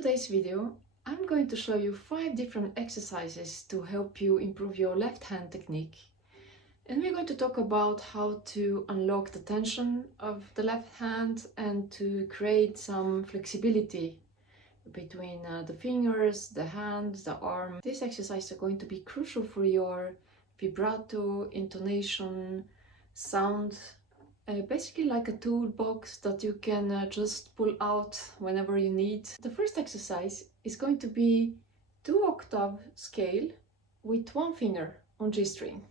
today's video, I'm going to show you 5 different exercises to help you improve your left hand technique. And we're going to talk about how to unlock the tension of the left hand and to create some flexibility between the fingers, the hand, the arm. These exercises are going to be crucial for your vibrato, intonation, sound. Basically like a toolbox that you can just pull out whenever you need. The first exercise is going to be 2 octave scale with 1 finger on G string.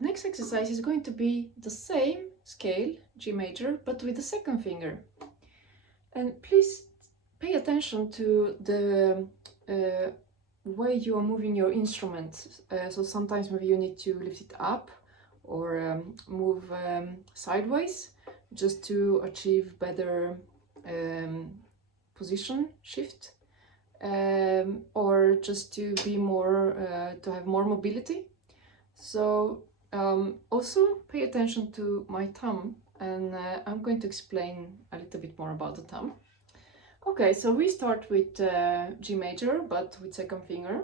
Next exercise is going to be the same scale, G major, but with the second finger. And please pay attention to the way you are moving your instrument. So sometimes maybe you need to lift it up or move sideways just to achieve better position shift, or just to be more, to have more mobility. So also pay attention to my thumb, and I'm going to explain a little bit more about the thumb. Okay, so we start with G major, but with second finger.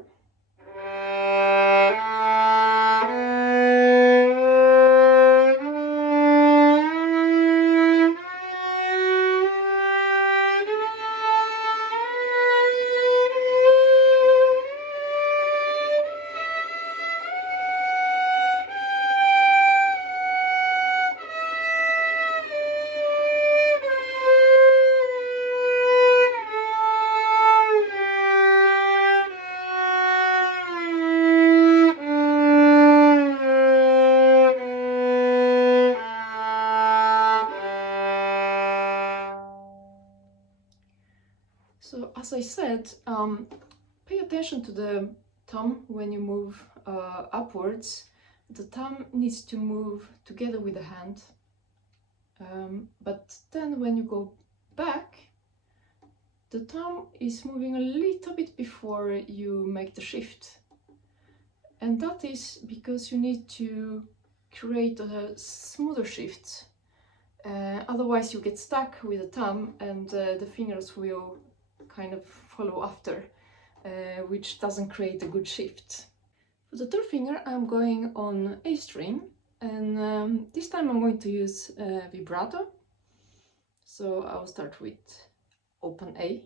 So as I said, pay attention to the thumb when you move upwards. The thumb needs to move together with the hand, but then when you go back, the thumb is moving a little bit before you make the shift. And that is because you need to create a smoother shift. Otherwise you get stuck with the thumb and the fingers will kind of follow after, which doesn't create a good shift. For the third finger I'm going on A string, and this time I'm going to use vibrato. So I'll start with open A.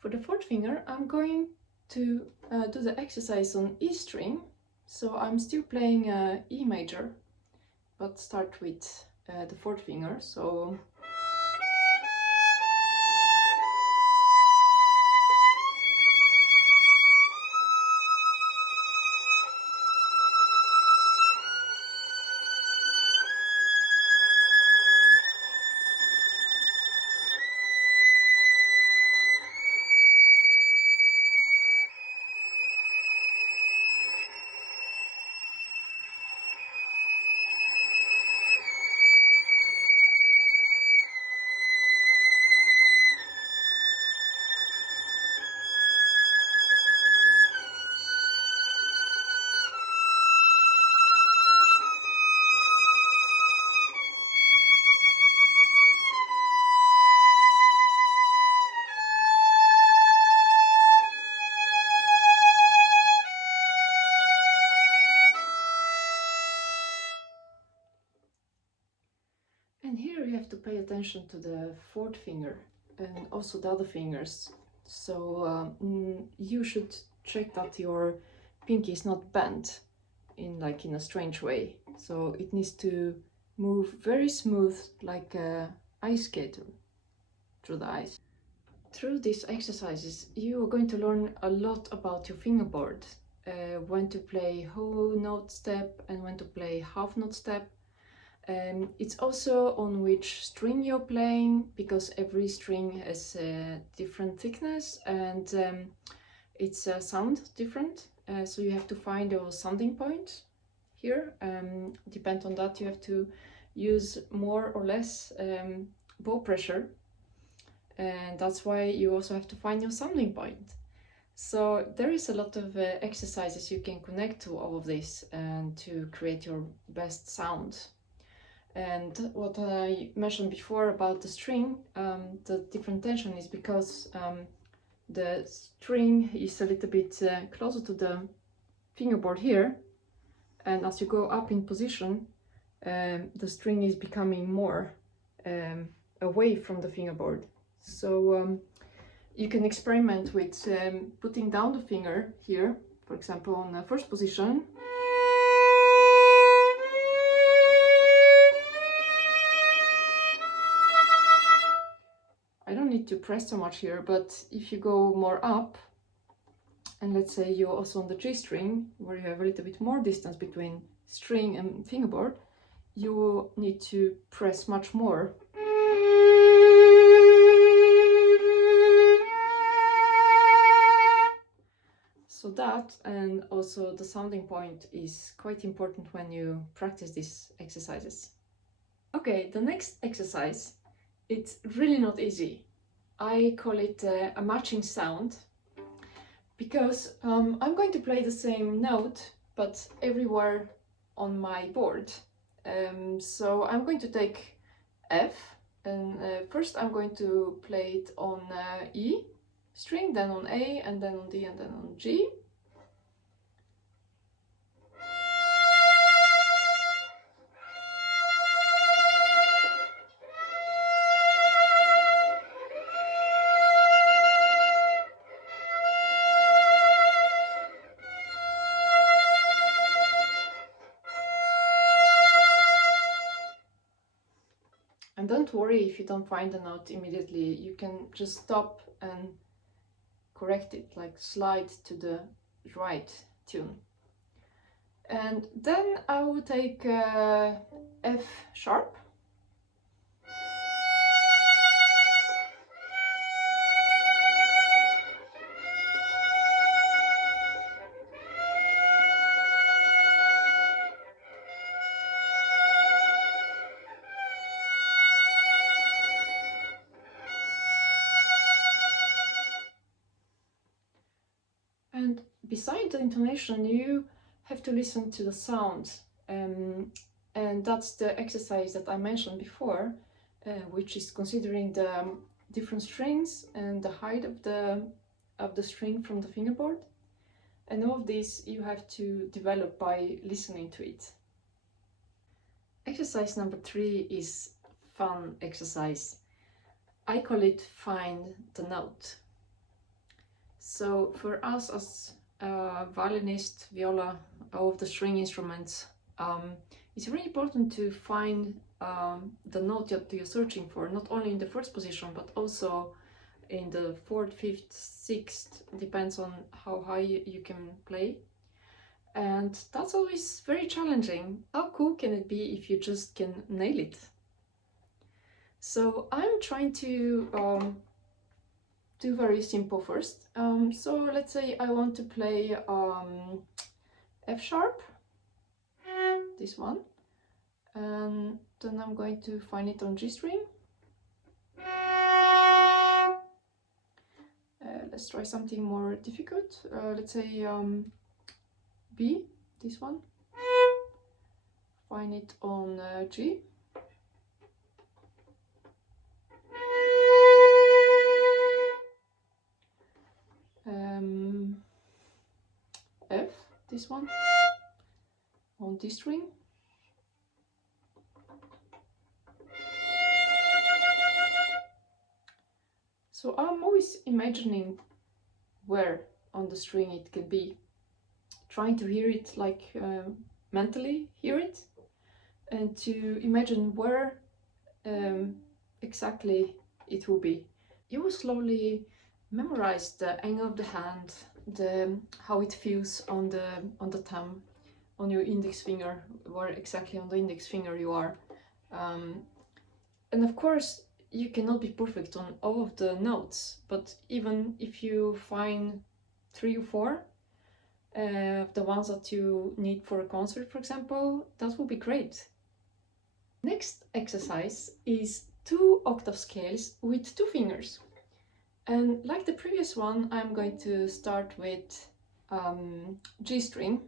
For the fourth finger, I'm going to do the exercise on E string, so I'm still playing E major, but start with the fourth finger. So And here you have to pay attention to the fourth finger and also the other fingers. So you should check that your pinky is not bent in a strange way. So it needs to move very smooth, like a ice skater through the ice. Through these exercises, you are going to learn a lot about your fingerboard, when to play whole note step and when to play half note step. It's also on which string you're playing, because every string has a different thickness and its sound different. So you have to find your sounding point here. Depend on that, you have to use more or less bow pressure, and that's why you also have to find your sounding point. So there is a lot of exercises you can connect to all of this and to create your best sound. And what I mentioned before about the string, the different tension is because the string is a little bit closer to the fingerboard here, and as you go up in position, the string is becoming more away from the fingerboard. So you can experiment with putting down the finger here, for example on the first position. I don't need to press so much here, but if you go more up, and let's say you're also on the G string, where you have a little bit more distance between string and fingerboard, you need to press much more. So that, and also the sounding point, is quite important when you practice these exercises. Okay, the next exercise, it's really not easy. I call it a matching sound, because I'm going to play the same note, but everywhere on my board. So I'm going to take F, and first I'm going to play it on E string, then on A, and then on D, and then on G. And don't worry if you don't find the note immediately, you can just stop and correct it, like slide to the right tune. And then I will take F sharp. And beside the intonation, you have to listen to the sounds, and that's the exercise that I mentioned before, which is considering the different strings and the height of the string from the fingerboard. And all of this you have to develop by listening to it. Exercise number 3 is fun exercise. I call it find the note. So for us as violinist, viola, all of the string instruments, it's really important to find the note that you're searching for, not only in the first position, but also in the 4th, 5th, 6th, depends on how high you can play. And that's always very challenging. How cool can it be if you just can nail it? So I'm trying to do very simple first. So let's say I want to play F sharp, this one, and then I'm going to find it on G string. Let's try something more difficult. Let's say B, this one. Find it on G. F, this one, on D string. So I'm always imagining where on the string it can be, trying to hear it, like mentally hear it, and to imagine where exactly it will be. You will slowly memorize the angle of the hand, how it feels on the thumb, on your index finger, where exactly on the index finger you are. And of course, you cannot be perfect on all of the notes, but even if you find 3 or 4 the ones that you need for a concert, for example, that will be great. Next exercise is 2 octave scales with 2 fingers. And like the previous one, I'm going to start with G string.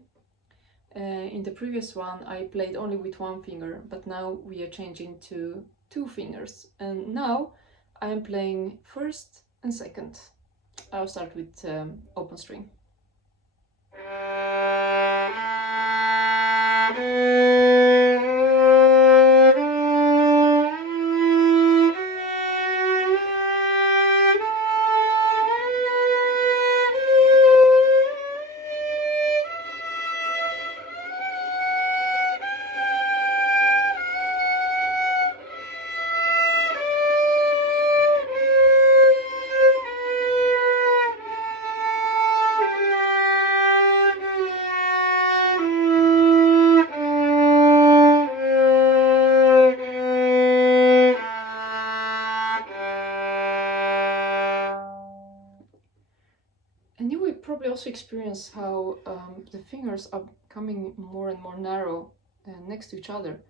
In the previous one, I played only with 1 finger, but now we are changing to 2 fingers. And now I am playing first and second. I'll start with open string. And you will probably also experience how the fingers are becoming more and more narrow next to each other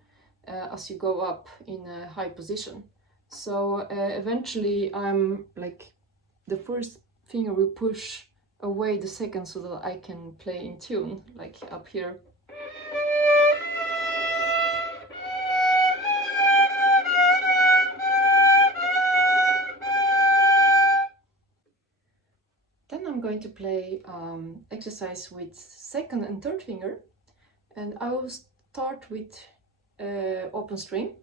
as you go up in a high position. So eventually I'm like, the first finger will push away the second so that I can play in tune, like up here. Then I'm going to play exercise with second and third finger, and I will start with open string.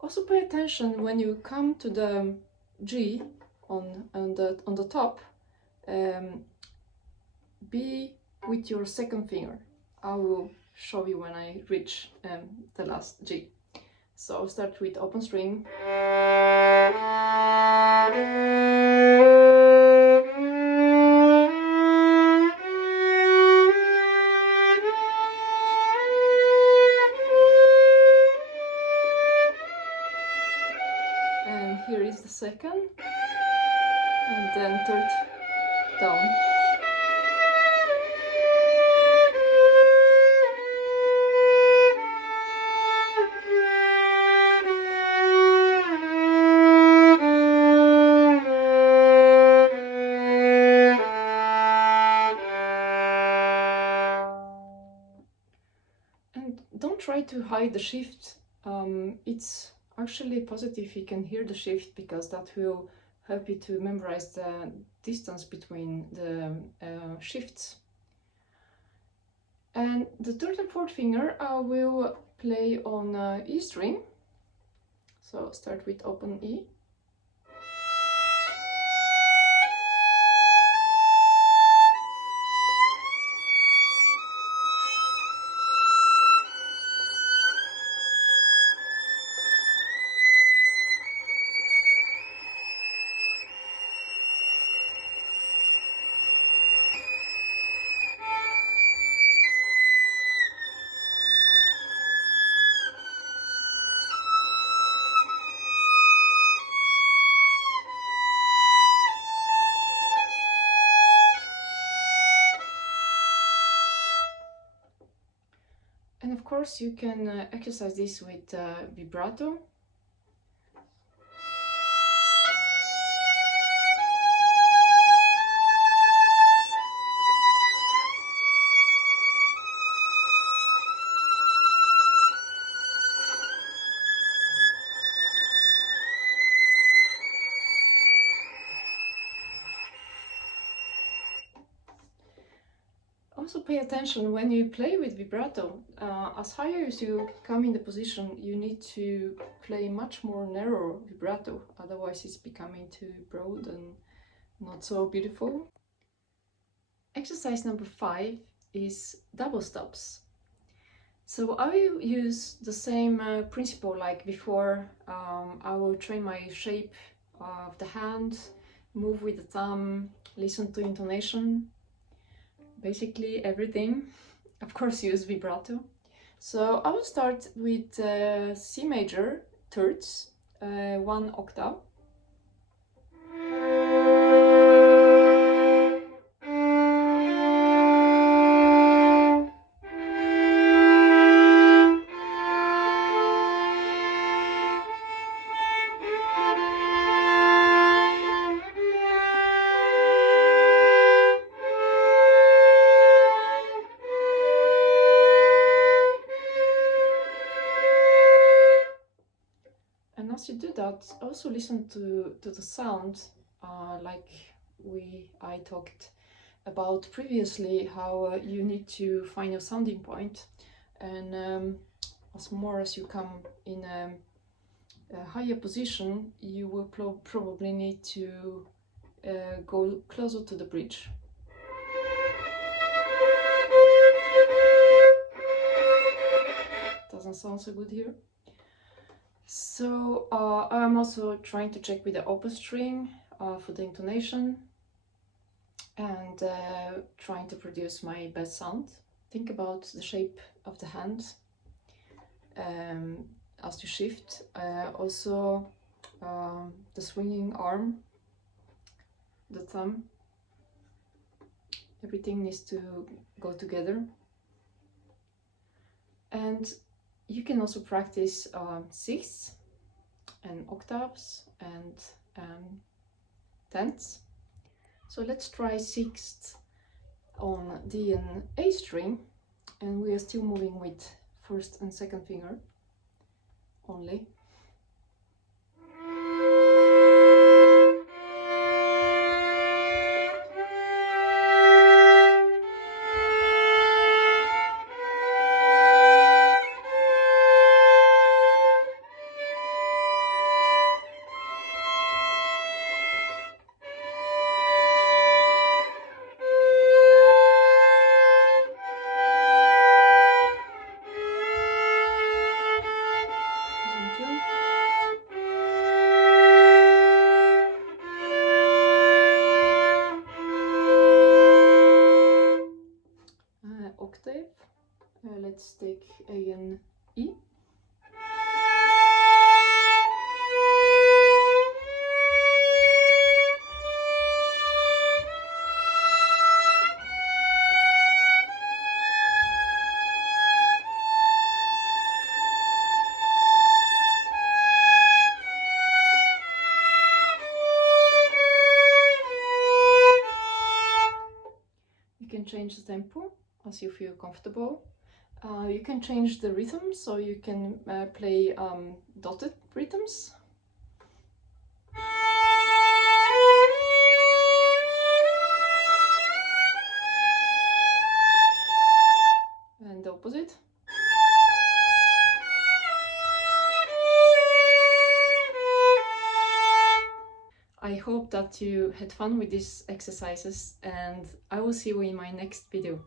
Also pay attention when you come to the G on the top, be with your second finger. I will show you when I reach the last G. So I'll start with open string. And here is the second, and then third down. And don't try to hide the shift. It's actually positive if you can hear the shift, because that will help you to memorize the distance between the shifts. And the third and fourth finger I will play on E string. So start with open E. And of course you can exercise this with vibrato. Also pay attention when you play with vibrato. As higher as you come in the position, you need to play much more narrow vibrato, otherwise it's becoming too broad and not so beautiful. Exercise number 5 is double stops. So I will use the same principle like before. I will train my shape of the hand, move with the thumb, listen to intonation, basically everything. Of course use vibrato. So I will start with C major thirds, 1 octave. And as you do that, also listen to the sound, like I talked about previously, how you need to find your sounding point. And as more as you come in a higher position, you will probably need to go closer to the bridge. Doesn't sound so good here. So I'm also trying to check with the upper string for the intonation and trying to produce my best sound. Think about the shape of the hand as you shift. Also the swinging arm, the thumb, everything needs to go together. And you can also practice sixths and octaves and tenths. So let's try sixths on D and A string, and we are still moving with first and second finger only. Octave. Let's take A and E. You can change the tempo as you feel comfortable. You can change the rhythm, so you can play dotted rhythms. And the opposite. I hope that you had fun with these exercises, and I will see you in my next video.